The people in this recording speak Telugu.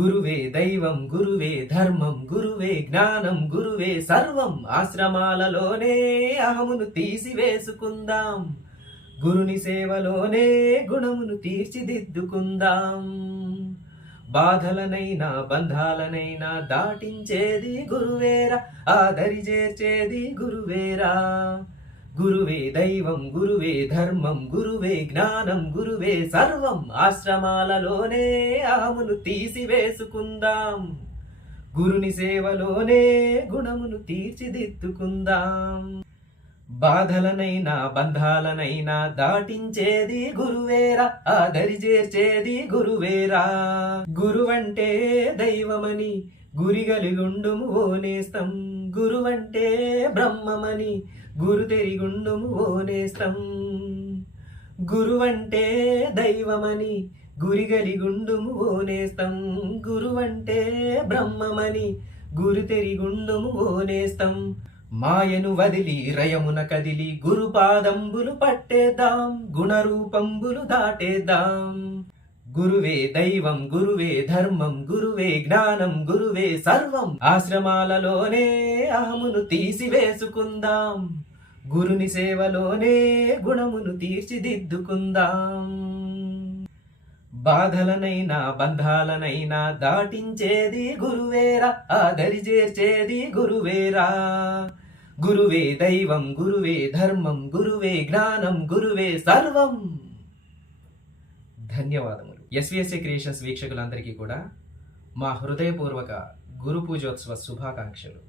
గురువే దైవం గురువే ధర్మం గురువే జ్ఞానం గురువే సర్వం. ఆశ్రమాలలోనే అహమును తీసివేసుకుందాం. గురుని సేవలోనే గుణమును తీర్చిదిద్దుకుందాం. బాధలనైనా బంధాలనైనా దాటించేది గురువేరా ఆదరి చేర్చేది గురువేరా. గురువే దైవం గురువే ధర్మం గురువే జ్ఞానం గురువే సర్వం. ఆశ్రమాలలోనే ఆమును తీసివేసుకుందాం. గురుని సేవలోనే గుణమును తీర్చిదిద్దుకుందాం. బాధలనైనా బంధాలనైనా దాటించేది గురువేరా ఆదరి చేర్చేది గురువేరా. గురువంటే దైవమని గురిగలిగుండుము ఓనేస్తం గురువంటే బ్రహ్మమని గురు తెరిగుండుము ఓనేస్తం గురువంటే దైవమని గురిగలిగుండుము ఓనేస్తం గురువంటే బ్రహ్మమని గురు తెరిగుండుము ఓనేస్తం మాయను వదిలి రయమున కదిలి గురుపాదంబులు పట్టేద్దాం. గుణరూపంబులు దాటేద్దాం. గురువే దైవం గురువే ధర్మం గురువే జ్ఞానం గురువే సర్వం. ఆశ్రమాలలోనే అహమును తీసివేసుకుందాం. గురుని సేవలోనే గుణమును తీర్చిదిద్దుకుందాం. బాధలనైనా బంధాలనైనా దాటించేది గురువేరా ఆదరి చేర్చేది గురువేరా. గురువే దైవం గురువే ధర్మం గురువే జ్ఞానం గురువే సర్వం. ధన్యవాదములు. ఎస్విఎస్ఏ క్రియేషన్స్ వీక్షకులందరికీ కూడా మా హృదయపూర్వక గురు పూజోత్సవ శుభాకాంక్షలు.